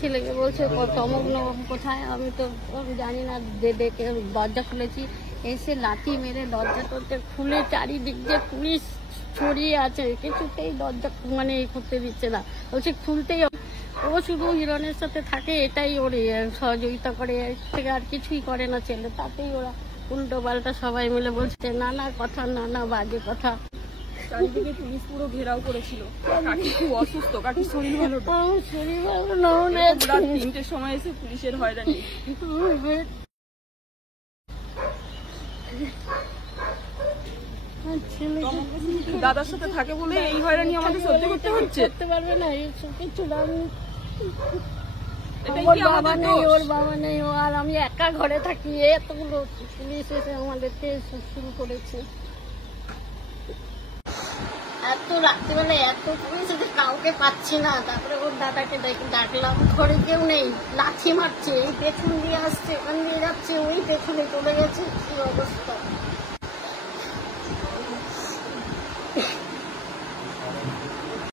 ছেলেকে বলছে তমগ্ন কোথায়, আমি তো জানি না, ডেকে দরজা খুলেছি, এসে লাঠি মেরে দরজা টরজা খুলে চারিদিক দিয়ে পুলিশ ছড়িয়ে আছে, কিছুতেই দরজা মানে করতে দিচ্ছে না, বলছে খুলতেই। ও শুধু হিরণের সাথে থাকে, এটাই ওর সহযোগিতা করে, এর থেকে আর কিছুই করে না ছেলে। তাতেই ওরা উল্টো পাল্টা সবাই মিলে বলছে নানা কথা, নানা বাজে কথা। চারিদিকে পুলিশ পুরো ঘেরাও করেছিল। কাকি খুব অসুস্থ, কাকির শরীর ভালো না, শরীর ভালো না, রাত 3টের সময় এসে পুলিশের হয়রানি। দাদার সাথে থাকে বলে এই হয়রানি আমাদের সহ্য করতে হচ্ছে। করতে পারবে না, এইসব কিছু না। এটাই ওর কি বাবা আমাদের নেই, দোষ? ওর বাবা নেই, ও আর আমি একা ঘরে থাকি, এতগুলো পুলিশ এসে আমাদেরকে শুরু করেছে। এত রাত্রিবেলা এত পুলিশ এসে কাউকে পাচ্ছি না, তারপরে ওর দাদাকে ডাকলাম, ঘরে কেউ নেই, লাঠি মারছে, এই পেছন দিয়ে আসছে, ওখান দিয়ে যাচ্ছে, ওই পেছনে চলে গেছে, কি হবে।